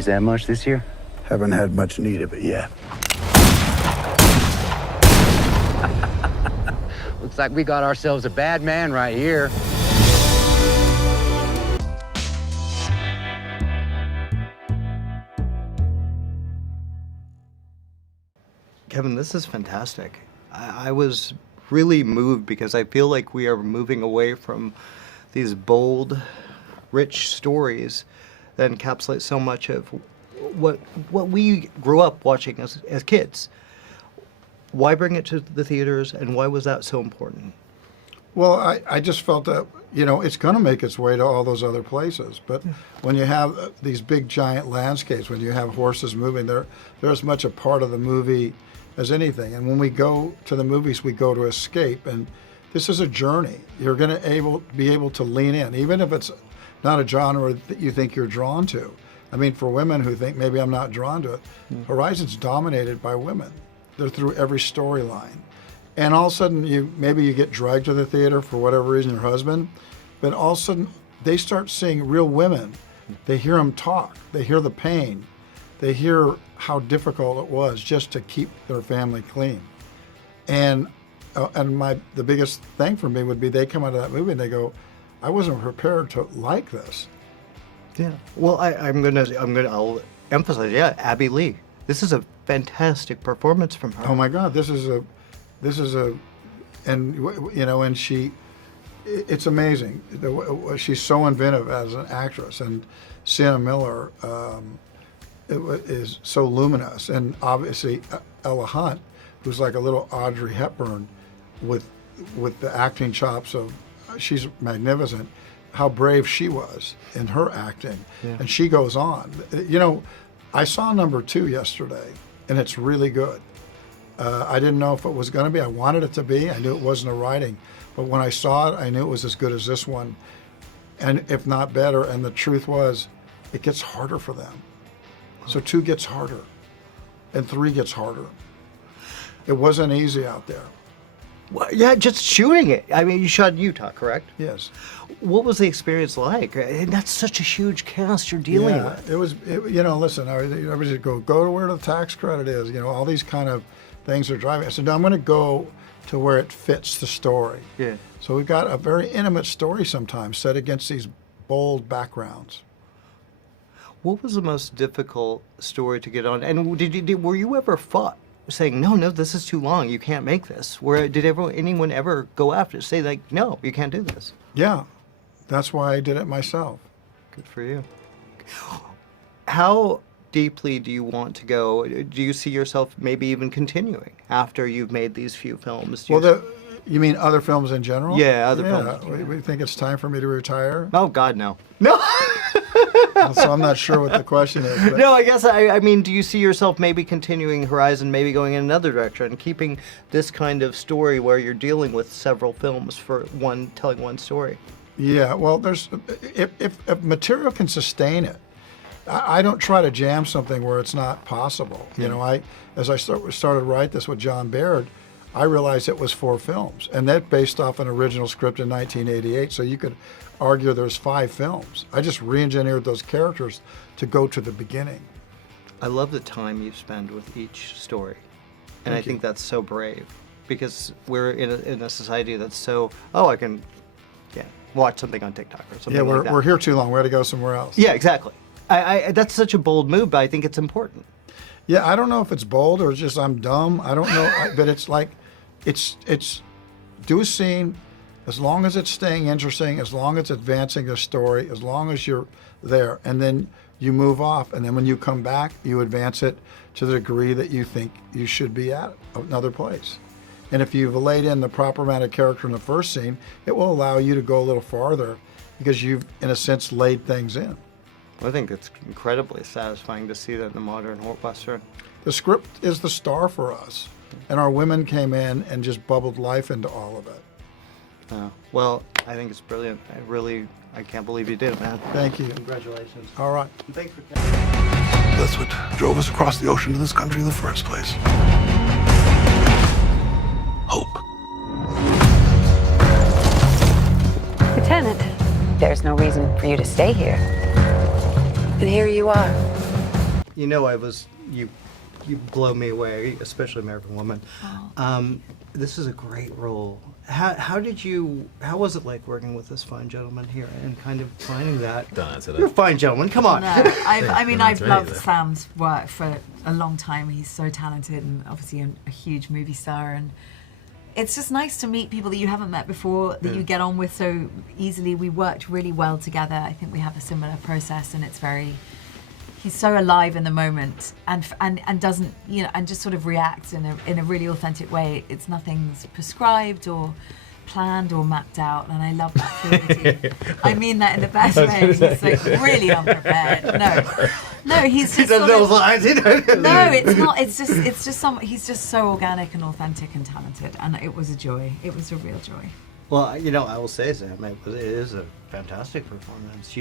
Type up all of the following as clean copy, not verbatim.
use that much this year? Haven't had much need of it yet. Looks like we got ourselves a bad man right here. Kevin, this is fantastic. I was really moved because I feel like we are moving away from these bold, rich stories that encapsulate so much of what we grew up watching as kids. Why bring it to the theaters, and why was that so important? Well, I just felt that, you know, it's going to make its way to all those other places. But when you have these big, giant landscapes, when you have horses moving, they're as much a part of the movie as anything. And when we go to the movies, we go to escape. And this is a journey. You're going to be able to lean in, even if it's not a genre that you think you're drawn to. I mean, for women who think maybe I'm not drawn to it, Horizon's dominated by women. They're through every storyline. And all of a sudden, maybe you get dragged to the theater for whatever reason, your husband, but all of a sudden, they start seeing real women. They hear them talk. They hear the pain. They hear how difficult it was just to keep their family clean. And the biggest thing for me would be they come out of that movie and they go, I wasn't prepared to like this. Yeah. Well, I'll emphasize, Abbey Lee. This is a fantastic performance from her. Oh my God, and you know, and it's amazing. She's so inventive as an actress, and Sienna Miller is so luminous, and obviously Ella Hunt, who's like a little Audrey Hepburn, with the acting chops of, she's magnificent. How brave she was in her acting, and she goes on. You know, I saw number 2 yesterday, and it's really good. I didn't know if it was going to be. I wanted it to be. I knew it wasn't a writing. But when I saw it, I knew it was as good as this one, and if not better. And the truth was, it gets harder for them. So 2 gets harder, and 3 gets harder. It wasn't easy out there. Well, yeah, just shooting it. I mean, you shot in Utah, correct? Yes. What was the experience like? And that's such a huge cast you're dealing with. You know, listen, everybody go to where the tax credit is. You know, all these kind of things are driving. I said, no, I'm going to go to where it fits the story. Yeah. So we've got a very intimate story sometimes set against these bold backgrounds. What was the most difficult story to get on? And were you ever fought saying, no, this is too long, you can't make this? Did anyone ever go after it, say like, no, you can't do this? Yeah, that's why I did it myself. Good for you. How deeply do you want to go? Do you see yourself maybe even continuing after you've made these few films? You mean other films in general? Yeah, other films. We think it's time for me to retire? Oh, God, no. No! So I'm not sure what the question is. But. No, I guess, I mean, do you see yourself maybe continuing Horizon, maybe going in another direction, and keeping this kind of story where you're dealing with several films for telling one story? Yeah, well, if material can sustain it, I don't try to jam something where it's not possible. You know, as I started to write this with John Baird, I realized it was 4 films, and that based off an original script in 1988, so you could argue there's 5 films. I just re-engineered those characters to go to the beginning. I love the time you spend with each story, and I think that's so brave, because we're in a society that's so, I can watch something on TikTok or something like that. Yeah, we're here too long. We got to go somewhere else. Yeah, exactly. That's such a bold move, but I think it's important. Yeah, I don't know if it's bold or just I'm dumb. I don't know, but it's like, it's do a scene, as long as it's staying interesting, as long as it's advancing the story, as long as you're there, and then you move off, and then when you come back, you advance it to the degree that you think you should be at another place. And if you've laid in the proper amount of character in the first scene, it will allow you to go a little farther because you've, in a sense, laid things in. I think it's incredibly satisfying to see that in the modern Western. The script is the star for us, and our women came in and just bubbled life into all of it. Well, I think it's brilliant. I can't believe you did it, man. Thank you. Congratulations. All right. And thanks for That's what drove us across the ocean to this country in the first place. Hope. Lieutenant, there's no reason for you to stay here. And here you are, You know, you blow me away, especially American Woman. Oh. This is a great role. How was it like working with this fine gentleman here and kind of finding that? Don't answer that. You're a fine gentleman, come on. No, I've loved either. Sam's work for a long time. He's so talented and obviously a huge movie star, and it's just nice to meet people that you haven't met before, that you get on with so easily. We worked really well together. I think we have a similar process, and he's so alive in the moment and doesn't, and just sort of reacts in a really authentic way. It's nothing's prescribed or planned or mapped out, and I love that fluidity. I mean that in the best way. He's like really unprepared. No, he's just sort of, no, it's not. It's just he's just so organic and authentic and talented, and it was a joy. It was a real joy. Well, I will say, Sam, it is a fantastic performance.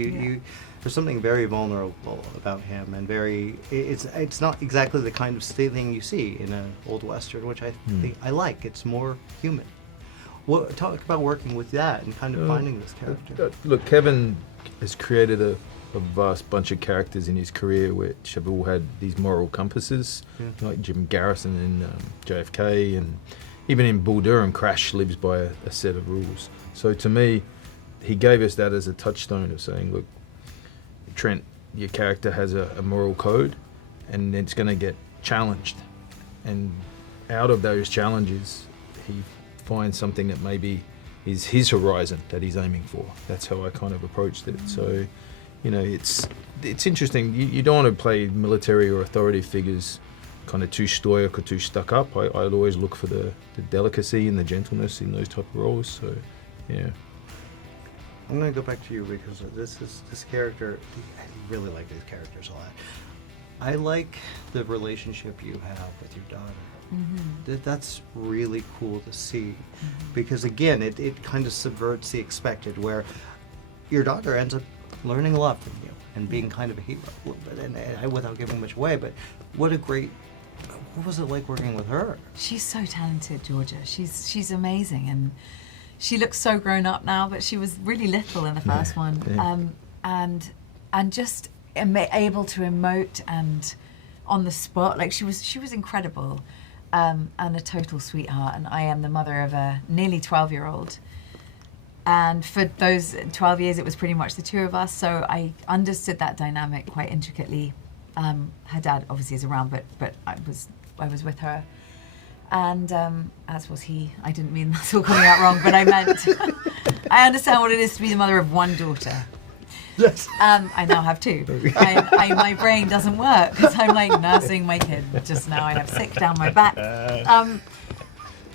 There's something very vulnerable about him, and it's not exactly the kind of thing you see in an old Western, which I think I like. It's more human. Talk about working with that and kind of finding this character. Look, Kevin has created a vast bunch of characters in his career which have all had these moral compasses, like Jim Garrison in JFK, and even in Bull Durham, Crash lives by a set of rules. So to me, he gave us that as a touchstone of saying, look, Trent, your character has a moral code, and it's going to get challenged. And out of those challenges, he finds something that maybe is his horizon that he's aiming for. That's how I kind of approached it. So, it's interesting. You don't want to play military or authority figures kind of too stoic or too stuck up. I'd always look for the delicacy and the gentleness in those type of roles. So, yeah. I'm going to go back to you because this character, I really like these characters a lot. I like the relationship you have with your daughter. Mm-hmm. That's really cool to see, because again, it kind of subverts the expected, where your daughter ends up learning a lot from you and being kind of a hero a little bit, and without giving much away. But what was it like working with her? She's so talented, Georgia. She's amazing, and she looks so grown up now, but she was really little in the first one, and just able to emote and on the spot. Like she was incredible, and a total sweetheart. And I am the mother of a nearly 12-year-old. And for those 12 years, it was pretty much the two of us. So I understood that dynamic quite intricately. Her dad obviously is around, but I was with her. And as was he. I didn't mean that's all coming out wrong, but I meant I understand what it is to be the mother of one daughter. Yes. I now have two. My brain doesn't work because I'm like nursing my kid just now. I have sick down my back.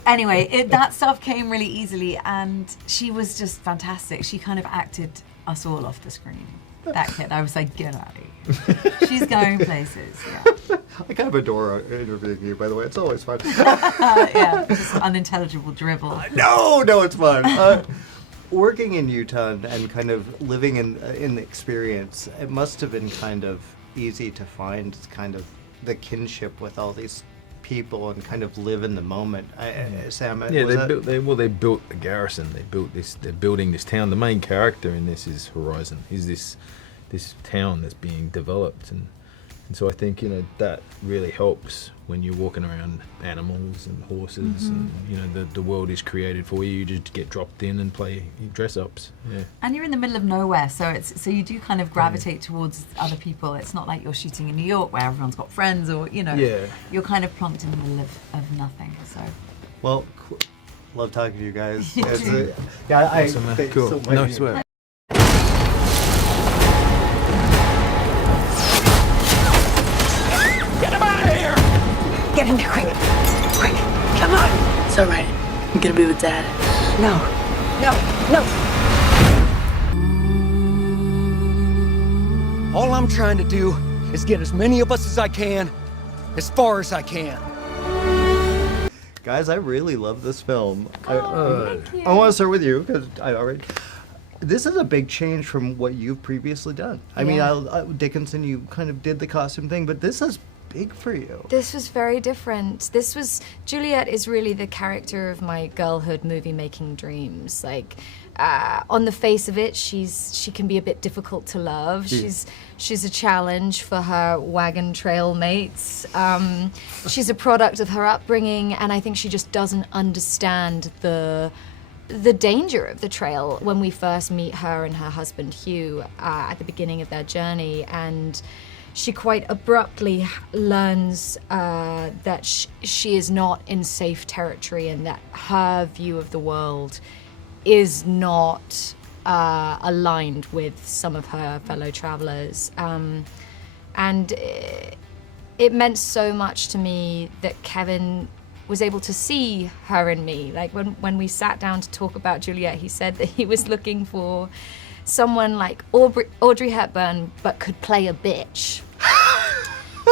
Anyway, that stuff came really easily, and she was just fantastic. She kind of acted us all off the screen. That kid, I was like, get out of here. She's going places. Yeah. I kind of adore interviewing you, by the way. It's always fun. Yeah, just unintelligible dribble. No, it's fun. Working in Utah and kind of living in the experience, it must have been kind of easy to find kind of the kinship with all these people and kind of live in the moment. Sam, yeah, they built the garrison. They're building this town. The main character in this is Horizon. Is this town that's being developed, and so I think that really helps when you're walking around animals and horses, and the world is created for you. You just get dropped in and play dress ups. Yeah. And you're in the middle of nowhere, so you do kind of gravitate towards other people. It's not like you're shooting in New York where everyone's got friends, or you're kind of plonked in the middle of nothing. So. Well, love talking to you guys. Awesome, cool. So No sweat. Get in there, quick. Quick, come on. It's all right. I'm gonna be with Dad. No. All I'm trying to do is get as many of us as I can, as far as I can. Guys, I really love this film. Thank you. I want to start with you because this is a big change from what you've previously done. I mean, Dickinson, you kind of did the costume thing, but this is big for you. This was very different. Juliet is really the character of my girlhood movie making dreams. Like, on the face of it, she can be a bit difficult to love. She's a challenge for her wagon trail mates. She's a product of her upbringing, and I think she just doesn't understand the danger of the trail when we first meet her and her husband Hugh at the beginning of their journey. And she quite abruptly learns that she is not in safe territory, and that her view of the world is not aligned with some of her fellow travelers. And it meant so much to me that Kevin was able to see her in me. Like when we sat down to talk about Juliet, he said that he was looking for someone like Audrey Hepburn, but could play a bitch.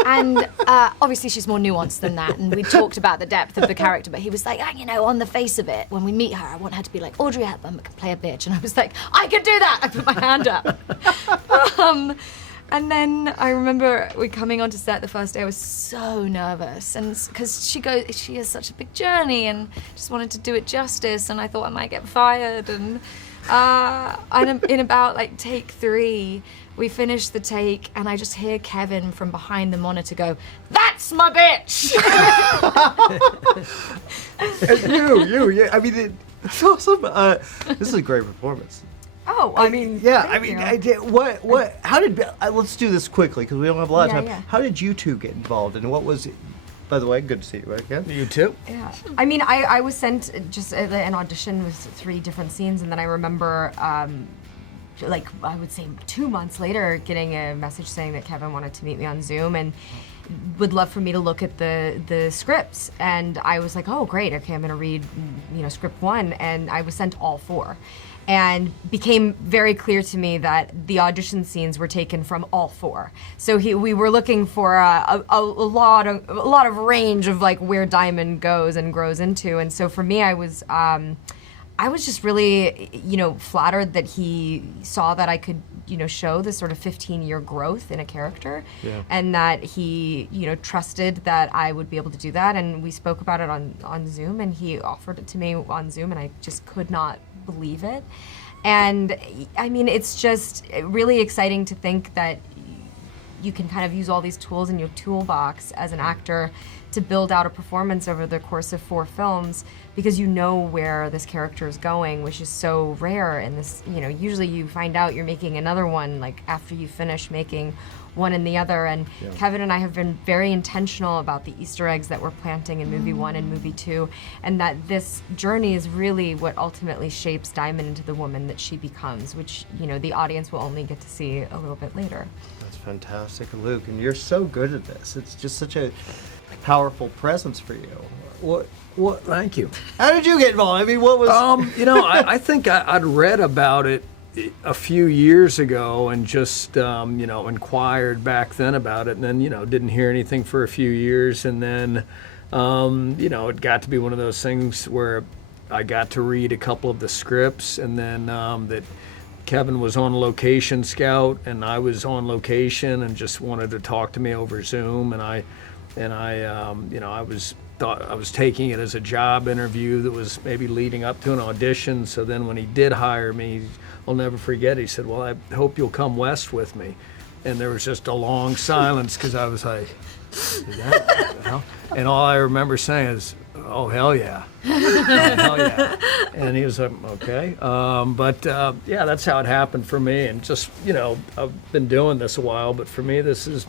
And obviously she's more nuanced than that, and we talked about the depth of the character, but he was like, on the face of it, when we meet her, I want her to be like Audrey Hepburn, but can play a bitch. And I was like, I could do that! I put my hand up. And then I remember we coming onto set the first day, I was so nervous, and because she has such a big journey, and just wanted to do it justice, and I thought I might get fired, and in about like take 3, we finished the take, and I just hear Kevin from behind the monitor go, "That's my bitch!" you. I mean, it's awesome. This is a great performance. Oh, I mean, yeah. I mean, what? How did? Let's do this quickly because we don't have a lot of time. Yeah. How did you two get involved, and what was? By the way, good to see you again. You too. Yeah. I mean, I was sent just an audition with 3 different scenes, and then I remember, like, I would say 2 months later, getting a message saying that Kevin wanted to meet me on Zoom and would love for me to look at the scripts. And I was like, oh, great, okay, I'm gonna read, script 1, and I was sent all 4. And became very clear to me that the audition scenes were taken from all 4. So we were looking for a lot of range of like where Diamond goes and grows into. And so for me, I was just really, flattered that he saw that I could, show this sort of 15-year growth in a character, and that he, trusted that I would be able to do that. And we spoke about it on Zoom, and he offered it to me on Zoom, and I just could not believe it. And I mean, it's just really exciting to think that you can kind of use all these tools in your toolbox as an actor to build out a performance over the course of 4 films, because you know where this character is going, which is so rare in this, usually you find out you're making another one like after you finish making one and the other. And Kevin and I have been very intentional about the Easter eggs that we're planting in movie 1 and movie 2, and that this journey is really what ultimately shapes Diamond into the woman that she becomes, which, the audience will only get to see a little bit later. That's fantastic, Luke, and you're so good at this. It's just such a powerful presence for you. What? Thank you. How did you get involved? I mean, what was? I think I'd read about it a few years ago and just inquired back then about it, and then didn't hear anything for a few years, and then it got to be one of those things where I got to read a couple of the scripts, and then that Kevin was on location scout and I was on location and just wanted to talk to me over Zoom, and I was taking it as a job interview that was maybe leading up to an audition. So then when he did hire me, I'll never forget, he said, "Well, I hope you'll come west with me." And there was just a long silence because I was like, "Is that?" And all I remember saying is, "Oh, hell yeah." Hell yeah. And he was like, "Okay." Yeah, that's how it happened for me. And just, I've been doing this a while, but for me, this is,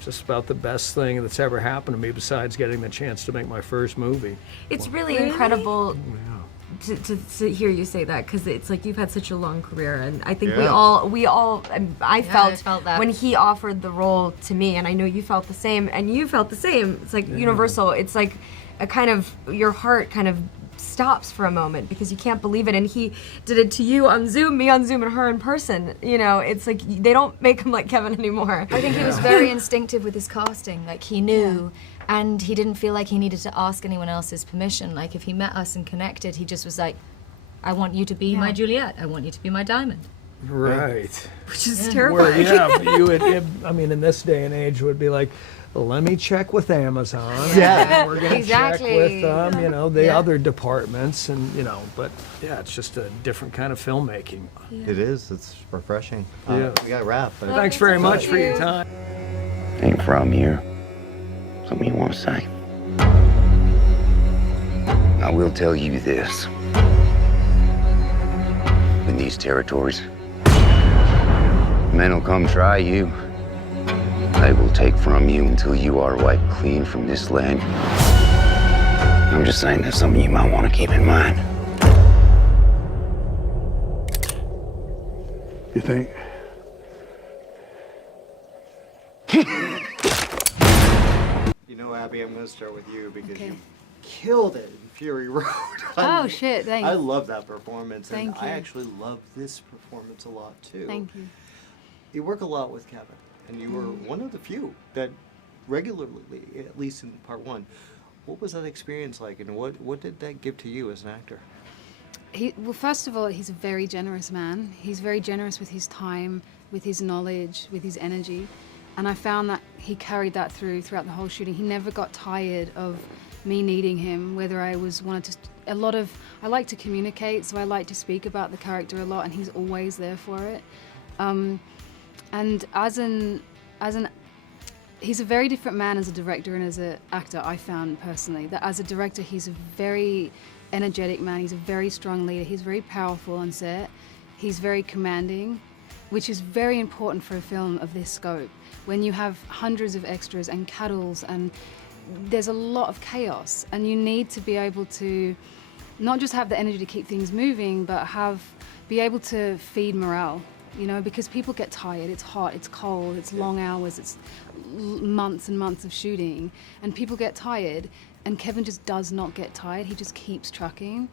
just about the best thing that's ever happened to me besides getting the chance to make my first movie. It's really incredible to hear you say that, because it's like you've had such a long career, and I think I felt that when he offered the role to me, and I know you felt the same, and you felt the same. It's like universal. It's like a kind of, your heart kind of stops for a moment because you can't believe it. And he did it to you on Zoom, me on Zoom, and her in person. It's like they don't make him like Kevin anymore. I think he was very instinctive with his casting. Like, he knew, and he didn't feel like he needed to ask anyone else's permission. Like, if he met us and connected, he just was like, "I want you to be my Juliet. I want you to be my Diamond." Right. Which is Where, terrifying. yeah, you would, I mean, in this day and age, would be like, let me check with Amazon. Yeah. We're going to Exactly. check with, the Yeah. other departments, and, but yeah, it's just a different kind of filmmaking. It is. It's refreshing. Yeah. We got to wrap. But Thanks very much for your time. Ain't from here. Something you want to say? I will tell you this. In these territories, men will come try you. They will take from you until you are wiped clean from this land. I'm just saying that's something you might want to keep in mind. You think? Abby, I'm going to start with you because Okay. you killed it in Fury Road. Oh, shit, thanks. I love that performance. Thank and I you. actually love this performance a lot, too. Thank you. You work a lot with Kevin, and you were one of the few that regularly, at least in part one. What was that experience like, and what did that give to you as an actor? Well, first of all, he's a very generous man. He's very generous with his time, with his knowledge, with his energy. And I found that he carried that throughout the whole shooting. He never got tired of me needing him, whether I like to communicate, so I like to speak about the character a lot, and he's always there for it. And he's a very different man as a director and as an actor, I found personally. That as a director, he's a very energetic man. He's a very strong leader. He's very powerful on set. He's very commanding, which is very important for a film of this scope. When you have hundreds of extras and cattles, and there's a lot of chaos, and you need to be able to not just have the energy to keep things moving, but be able to feed morale, because people get tired. It's hot, it's cold, it's long hours, it's months and months of shooting, and people get tired, and Kevin just does not get tired. He just keeps trucking.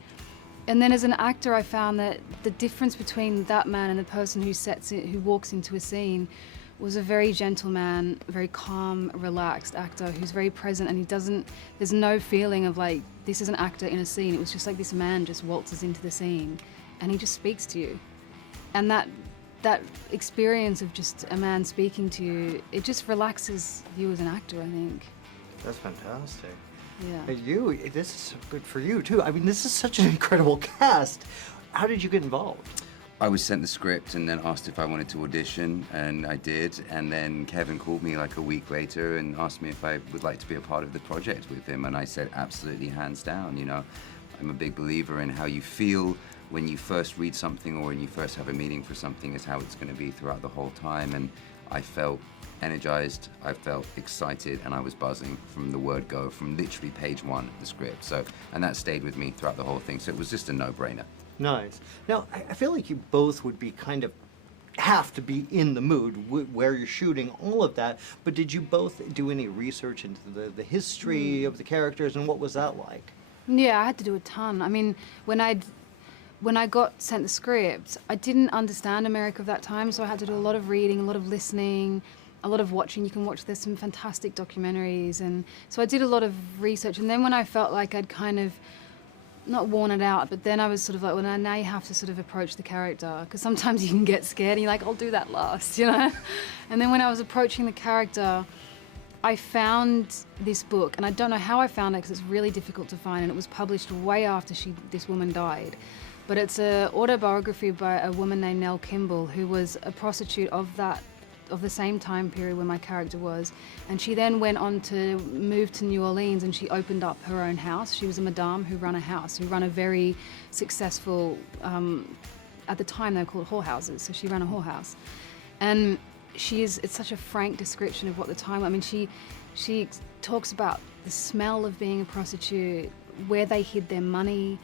And then as an actor, I found that the difference between that man and the person who walks into a scene was a very gentle man, a very calm, relaxed actor who's very present, and there's no feeling of like, this is an actor in a scene. It was just like this man just waltzes into the scene and he just speaks to you. And that experience of just a man speaking to you, it just relaxes you as an actor, I think. That's fantastic. Yeah. And this is good for you, too. I mean, this is such an incredible cast. How did you get involved? I was sent the script and then asked if I wanted to audition, and I did. And then Kevin called me like a week later and asked me if I would like to be a part of the project with him, and I said absolutely, hands down. I'm a big believer in how you feel when you first read something or when you first have a meeting for something is how it's going to be throughout the whole time. And I felt energized, I felt excited, and I was buzzing from the word go, from literally page one of the script. And that stayed with me throughout the whole thing. So it was just a no-brainer. Nice. Now, I feel like you both would be have to be in the mood where you're shooting, all of that. But did you both do any research into the history of the characters, and what was that like? Yeah, I had to do a ton. I mean, when I got sent the script, I didn't understand America at that time, so I had to do a lot of reading, a lot of listening, a lot of watching. There's some fantastic documentaries, and so I did a lot of research. And then when I felt like I'd kind of not worn it out, but then I was sort of like, well, now you have to sort of approach the character, because sometimes you can get scared and you're like, I'll do that last, And then when I was approaching the character, I found this book, and I don't know how I found it because it's really difficult to find, and it was published way after this woman died. But it's an autobiography by a woman named Nell Kimball, who was a prostitute of the same time period when my character was, and she then went on to move to New Orleans, and she opened up her own house. She was a madame who ran a very successful, at the time they were called whorehouses, so she ran a whorehouse. And it's such a frank description of what the time, I mean, she talks about the smell of being a prostitute, where they hid their money,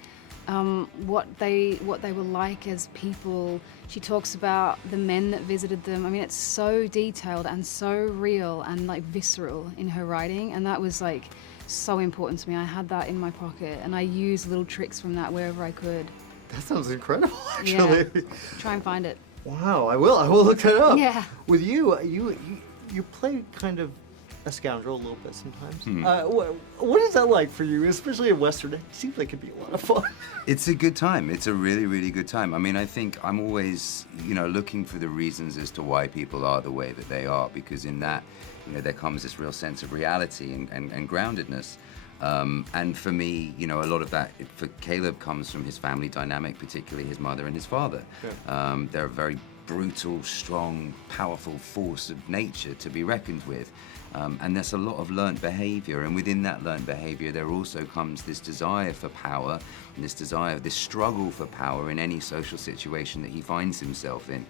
what they were like as people. She talks about the men that visited them. I mean, it's so detailed and so real and like visceral in her writing, and that was like so important to me. I had that in my pocket, and I used little tricks from that wherever I could. That sounds incredible, actually. Yeah. Try and find it. Wow, I will look that up. Yeah. With you play kind of a scoundrel a little bit sometimes. What is that like for you, especially in Western? It seems like it'd be a lot of fun. It's a good time. It's a really, really good time. I mean, I think I'm always, looking for the reasons as to why people are the way that they are, because in that, there comes this real sense of reality and groundedness. And for me, a lot of that, for Caleb, comes from his family dynamic, particularly his mother and his father. Yeah. They're a very brutal, strong, powerful force of nature to be reckoned with. And there's a lot of learnt behavior, and within that learnt behavior there also comes this desire for power, and this struggle for power in any social situation that he finds himself in.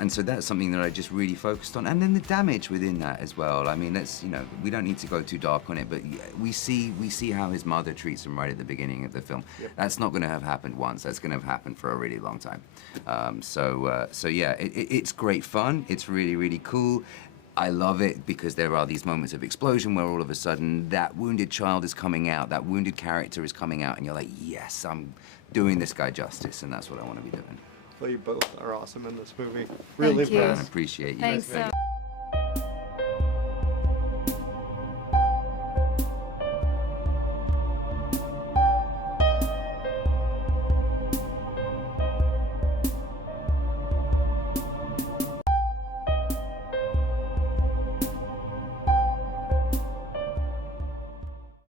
And so that's something that I just really focused on. And then the damage within that as well. I mean, we don't need to go too dark on it, but we see how his mother treats him right at the beginning of the film. Yep. That's not going to have happened once. That's going to have happened for a really long time. So yeah, it's great fun. It's really, really cool. I love it because there are these moments of explosion where all of a sudden that wounded child is coming out, that wounded character is coming out, and you're like, yes, I'm doing this guy justice, and that's what I want to be doing. Well, you both are awesome in this movie. Really Thank you. I appreciate you. Thanks so